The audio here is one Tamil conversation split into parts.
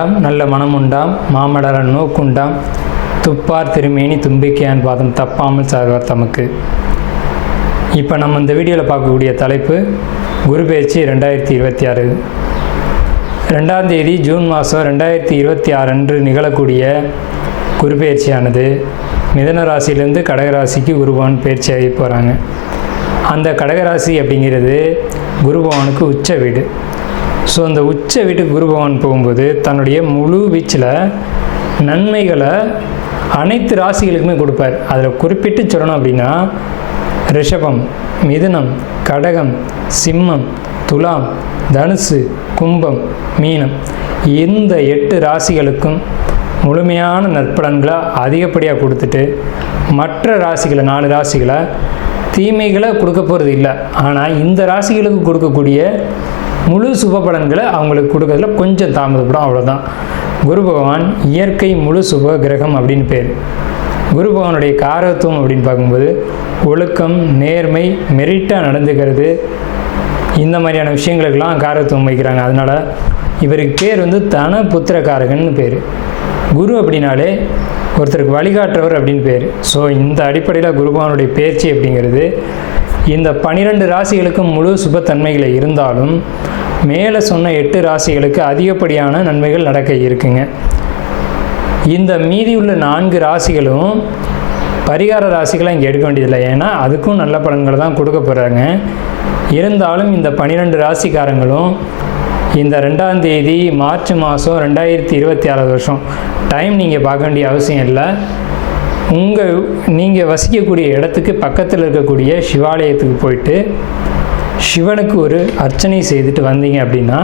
வேண்டாம் நல்ல மனம் உண்டாம் மாமலர நோக்குண்டாம் துப்பார் திருமேனி தும்பிக்கையான் பாதம் தப்பாமல் சார்வார் தமக்கு. இப்போ நம்ம இந்த வீடியோவில் பார்க்கக்கூடிய தலைப்பு குரு பெயர்ச்சி 2026. 2ஆம் தேதி ஜூன் மாதம் 2026 அன்று நிகழக்கூடிய குரு பெயர்ச்சியானது மிதுன ராசியிலேருந்து கடகராசிக்கு குருபவன் பெயர்ச்சியாகி போகிறாங்க. அந்த கடகராசி அப்படிங்கிறது குருபவனுக்கு உச்ச வீடு. ஸோ அந்த உச்ச வீட்டுக்கு குருபவன் போகும்போது தன்னுடைய முழு வீச்சில் நன்மைகளை அனைத்து ராசிகளுக்குமே கொடுப்பார். அதில் குறிப்பிட்டு சொல்லணும் அப்படின்னா ரிஷபம், மிதுனம், கடகம், சிம்மம், துலாம், தனுசு, கும்பம், மீனம் இந்த 8 ராசிகளுக்கும் முழுமையான நற்பலன்களை அதிகப்படியாக கொடுத்துட்டு மற்ற ராசிகளை 4 ராசிகளை தீமைகளை கொடுக்க போகிறது இல்லை. ஆனால் இந்த ராசிகளுக்கு கொடுக்கக்கூடிய முழு சுப பலன்களை அவங்களுக்கு கொடுக்கறதுல கொஞ்சம் தாமதப்படும், அவ்வளோதான். குரு பகவான் இயற்கை முழு சுப கிரகம் அப்படின்னு பேர். குரு பகவானுடைய காரகத்துவம் அப்படின்னு பார்க்கும்போது ஒழுக்கம், நேர்மை, மெரிட்டாக நடந்துக்கிறது, இந்த மாதிரியான விஷயங்களுக்கெல்லாம் காரகத்துவம் வைக்கிறாங்க. அதனால் இவருக்கு பேர் தன புத்திரக்காரகன்னு பேர். குரு அப்படின்னாலே ஒருத்தருக்கு வழிகாட்டுறவர் அப்படின்னு பேர். ஸோ இந்த அடிப்படையில் குருபகவானுடைய பெயர்ச்சி அப்படிங்கிறது இந்த 12 ராசிகளுக்கும் முழு சுபத்தன்மைகளை இருந்தாலும் மேலே சொன்ன 8 ராசிகளுக்கு அதிகப்படியான நன்மைகள் நடக்க இருக்குங்க. இந்த மீதி உள்ள 4 ராசிகளும் பரிகார ராசிகளை இங்கே எடுக்க வேண்டியதில்லை, ஏன்னா அதுக்கும் நல்ல பலன்களை தான் கொடுக்க போகிறாங்க. இருந்தாலும் இந்த 12 ராசிக்காரங்களும் இந்த 2ஆம் தேதி மார்ச் மாதம் 2026 வருஷம் டைம் நீங்கள் பார்க்க வேண்டிய அவசியம் இல்லை. நீங்கள் வசிக்கக்கூடிய இடத்துக்கு பக்கத்தில் இருக்கக்கூடிய சிவாலயத்துக்கு போயிட்டு சிவனுக்கு ஒரு அர்ச்சனை செய்துட்டு வந்தீங்க அப்படின்னா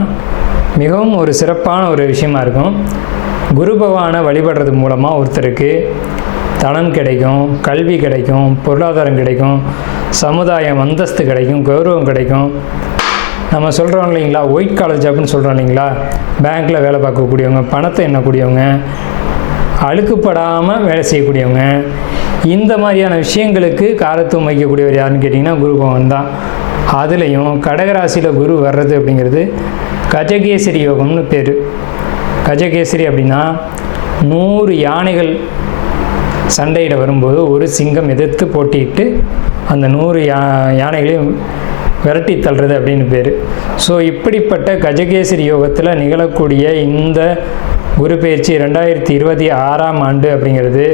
மிகவும் ஒரு சிறப்பான ஒரு விஷயமா இருக்கும். குரு பகவானை வழிபடுறது மூலமாக ஒருத்தருக்கு தனம் கிடைக்கும், கல்வி கிடைக்கும், பொருளாதாரம் கிடைக்கும், சமுதாயம் அந்தஸ்து கிடைக்கும், கௌரவம் கிடைக்கும். நம்ம சொல்கிறோம் இல்லைங்களா, ஒயிட் காலர் ஜாப்னு சொல்கிறோம் இல்லைங்களா, பேங்க்கில் வேலை பார்க்கக்கூடியவங்க, பணத்தை எண்ணக்கூடியவங்க, அழுக்குப்படாமல் வேலை செய்யக்கூடியவங்க, இந்த மாதிரியான விஷயங்களுக்கு காரத்துவம் வைக்கக்கூடியவர் யாருன்னு கேட்டிங்கன்னா குரு பகவான் தான். அதுலேயும் கடகராசியில் குரு வர்றது அப்படிங்கிறது கஜகேசரி யோகம்னு பேர். கஜகேசரி அப்படின்னா 100 யானைகள் சண்டையிட வரும்போது ஒரு சிங்கம் எதிர்த்து போட்டிட்டு அந்த 100 யானைகளையும் விரட்டி தள்ளுறது அப்படின்னு பேர். ஸோ இப்படிப்பட்ட கஜகேசரி யோகத்தில் நிகழக்கூடிய இந்த குரு பெயர்ச்சி 2026ஆம் ஆண்டு அப்படிங்கிறது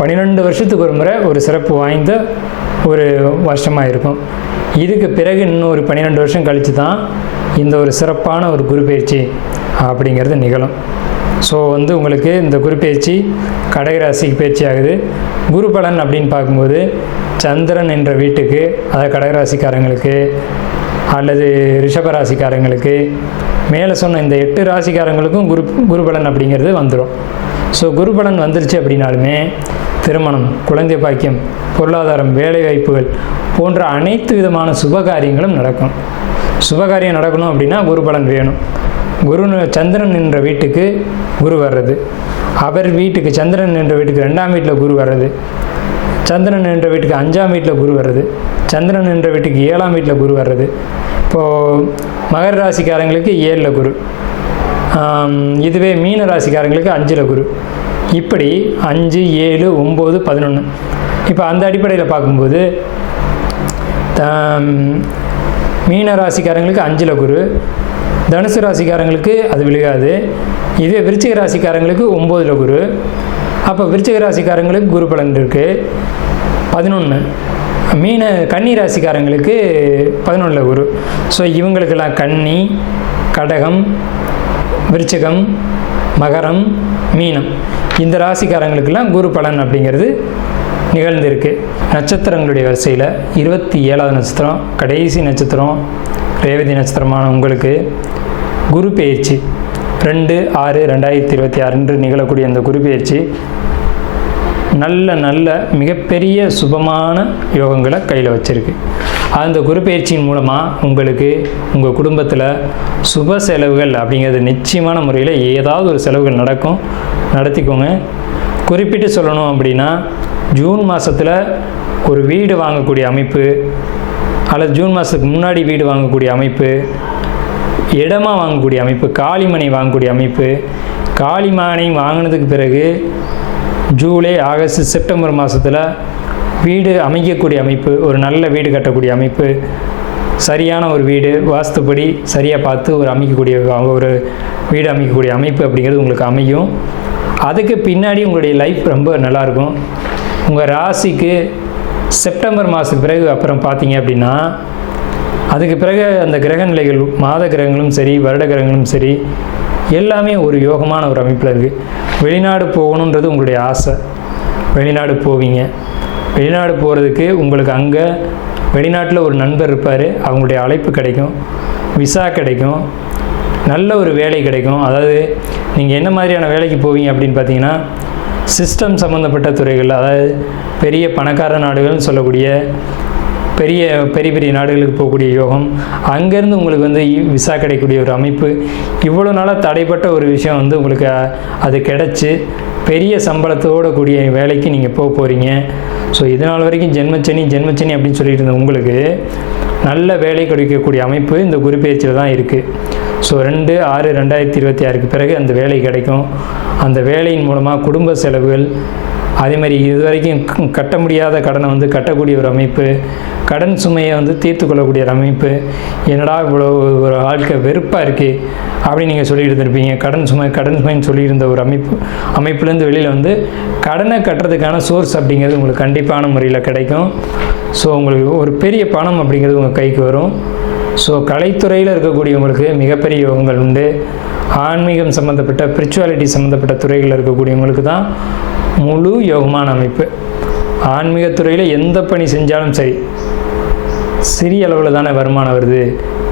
12 வருஷத்துக்கு ஒரு முறை ஒரு சிறப்பு வாய்ந்த ஒரு வருஷமாக இருக்கும். இதுக்கு பிறகு இன்னொரு 12 வருஷம் கழித்து தான் இந்த ஒரு சிறப்பான ஒரு குரு பெயர்ச்சி அப்படிங்கிறது நிகழும். ஸோ உங்களுக்கு இந்த குரு பெயர்ச்சி கடகராசிக்கு பயிற்சி ஆகுது. குரு பலன் அப்படின்னு பார்க்கும்போது சந்திரன் என்ற வீட்டுக்கு, அதாவது கடகராசிக்காரங்களுக்கு அல்லது ரிஷபராசிக்காரங்களுக்கு, மேலே சொன்ன இந்த 8 ராசிக்காரங்களுக்கும் குரு பலன் அப்படிங்கிறது வந்துடும். ஸோ குரு பலன் வந்துருச்சு அப்படின்னாலுமே திருமணம், குழந்தை பாக்கியம், பொருளாதாரம், வேலைவாய்ப்புகள் போன்ற அனைத்து விதமான சுபகாரியங்களும் நடக்கும். சுபகாரியம் நடக்கணும் அப்படின்னா குரு பலன் வேணும். சந்திரன் என்ற வீட்டுக்கு குரு வர்றது, அவர் வீட்டுக்கு சந்திரன் என்ற வீட்டுக்கு 2ஆம் வீட்டில் குரு வர்றது, சந்திரன் என்ற வீட்டுக்கு 5ஆம் வீட்டில் குரு வர்றது, சந்திரன் என்ற வீட்டுக்கு 7ஆம் வீட்டில் குரு வர்றது. இப்போது மகர ராசிக்காரங்களுக்கு 7ல் குரு, இதுவே மீன ராசிக்காரங்களுக்கு 5ல் குரு, இப்படி 5, 7, 9, 11. இப்போ அந்த அடிப்படையில் பார்க்கும்போது மீன ராசிக்காரங்களுக்கு 5ல் குரு, தனுசு ராசிக்காரங்களுக்கு அது விழுகாது. இதுவே விருச்சிக ராசிக்காரங்களுக்கு 9ல் குரு. அப்போ விருச்சிக ராசிக்காரங்களுக்கு குரு பலன் இருக்குது 11. கன்னி ராசிக்காரங்களுக்கு 11ல் குரு. ஸோ இவங்களுக்கெல்லாம் கன்னி, கடகம், விருச்சிகம், மகரம், மீனம் இந்த ராசிக்காரங்களுக்கெல்லாம் குரு பலன் அப்படிங்கிறது நிகழ்ந்திருக்கு. நட்சத்திரங்களுடைய வரிசையில் 27வது நட்சத்திரம், கடைசி நட்சத்திரம் ரேவதி நட்சத்திரமான உங்களுக்கு குரு பெயர்ச்சி 2/6/2026 நிகழக்கூடிய அந்த குரு பெயர்ச்சி நல்ல மிகப்பெரிய சுபமான யோகங்களை கையில் வச்சுருக்கு. அந்த குரு பெயர்ச்சியின் மூலமாக உங்களுக்கு உங்கள் குடும்பத்தில் சுப செலவுகள் அப்படிங்கிறது நிச்சயமான முறையில் ஏதாவது ஒரு செலவுகள் நடக்கும், நடத்திக்கோங்க. குறிப்பிட்டு சொல்லணும் அப்படின்னா ஜூன் மாதத்தில் ஒரு வீடு வாங்கக்கூடிய அமைப்பு அல்லது ஜூன் மாதத்துக்கு முன்னாடி வீடு வாங்கக்கூடிய அமைப்பு, இடமா வாங்கக்கூடிய அமைப்பு, காளிமனை வாங்கக்கூடிய அமைப்பு. காளிமனை வாங்கினதுக்கு பிறகு ஜூலை, ஆகஸ்ட், செப்டம்பர் மாதத்தில் வீடு அமைக்கக்கூடிய அமைப்பு, ஒரு நல்ல வீடு கட்டக்கூடிய அமைப்பு, சரியான ஒரு வீடு வாஸ்துப்படி சரியாக பார்த்து ஒரு வீடு அமைக்கக்கூடிய அமைப்பு அப்படிங்கிறது உங்களுக்கு அமையும். அதுக்கு பின்னாடி உங்களுடைய லைஃப் ரொம்ப நல்லாயிருக்கும். உங்கள் ராசிக்கு செப்டம்பர் மாதத்துக்கு பிறகு அப்புறம் பார்த்தீங்க அப்படின்னா, அதுக்கு பிறகு அந்த கிரக நிலைகள், மாத கிரகங்களும் சரி, வருட கிரகங்களும் சரி, எல்லாமே ஒரு யோகமான ஒரு அமைப்பில் இருக்குது. வெளிநாடு போகணுன்றது உங்களுடைய ஆசை, வெளிநாடு போவீங்க. வெளிநாடு போகிறதுக்கு உங்களுக்கு அங்கே வெளிநாட்டில் ஒரு நண்பர் இருப்பார், அவங்களுடைய அழைப்பு கிடைக்கும், விசா கிடைக்கும், நல்ல ஒரு வேலை கிடைக்கும். அதாவது நீங்கள் என்ன மாதிரியான வேலைக்கு போவீங்க அப்படின்னு பார்த்தீங்கன்னா, சிஸ்டம் சம்மந்தப்பட்ட துறைகள், அதாவது பெரிய பணக்கார நாடுகள்னு சொல்லக்கூடிய பெரிய பெரிய நாடுகளுக்கு போகக்கூடிய யோகம், அங்கேருந்து உங்களுக்கு வந்து விசா கிடைக்கக்கூடிய ஒரு அமைப்பு. இவ்வளோ நாளாக தடைப்பட்ட ஒரு விஷயம் வந்து உங்களுக்கு அது கிடச்சி பெரிய சம்பளத்தோடு கூடிய வேலைக்கு நீங்கள் போக போகிறீங்க. ஸோ இதனால் வரைக்கும் ஜென்மச்சனி அப்படின்னு சொல்லிட்டு இருந்த உங்களுக்கு நல்ல வேலை கிடைக்கக்கூடிய அமைப்பு இந்த குரு பெயர்ச்சியில் தான் இருக்குது. ஸோ 2/6/2026 பிறகு அந்த வேலை கிடைக்கும். அந்த வேலையின் மூலமாக குடும்ப செலவுகள், அதே மாதிரி இது வரைக்கும் கட்ட முடியாத கடனை வந்து கட்டக்கூடிய ஒரு அமைப்பு, கடன் சுமையை வந்து தீர்த்து கொள்ளக்கூடிய ஒரு அமைப்பு. என்னடா இவ்வளோ ஒரு வாழ்க்கை வெறுப்பாக இருக்குது அப்படின்னு நீங்கள் சொல்லிட்டு இருந்திருப்பீங்க. கடன் சுமைன்னு சொல்லியிருந்த ஒரு அமைப்புலேருந்து வெளியில் வந்து கடனை கட்டுறதுக்கான சோர்ஸ் அப்படிங்கிறது உங்களுக்கு கண்டிப்பான முறையில் கிடைக்கும். ஸோ உங்களுக்கு ஒரு பெரிய பணம் அப்படிங்கிறது உங்கள் கைக்கு வரும். ஸோ கலைத்துறையில் இருக்கக்கூடியவங்களுக்கு மிகப்பெரிய யோகங்கள் உண்டு. ஆன்மீகம் சம்மந்தப்பட்ட, ஸ்பிரிச்சுவாலிட்டி சம்மந்தப்பட்ட துறைகளில் இருக்கக்கூடியவங்களுக்கு தான் முழு யோகமான அமைப்பு. ஆன்மீகத்துறையில் எந்த பணி செஞ்சாலும் சரி, சிறிய அளவில் தானே வருமானம் வருது,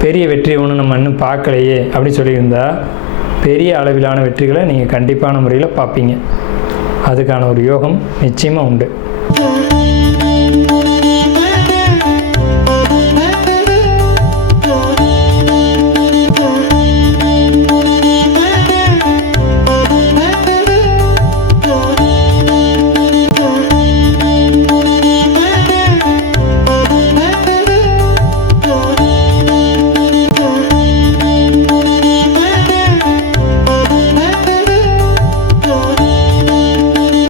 பெரிய வெற்றி ஒன்று நம்ம இன்னும் பார்க்கலையே அப்படின்னு சொல்லியிருந்தால் பெரிய அளவிலான வெற்றிகளை நீங்கள் கண்டிப்பான முறையில் பார்ப்பீங்க. அதுக்கான ஒரு யோகம் நிச்சயமாக உண்டு.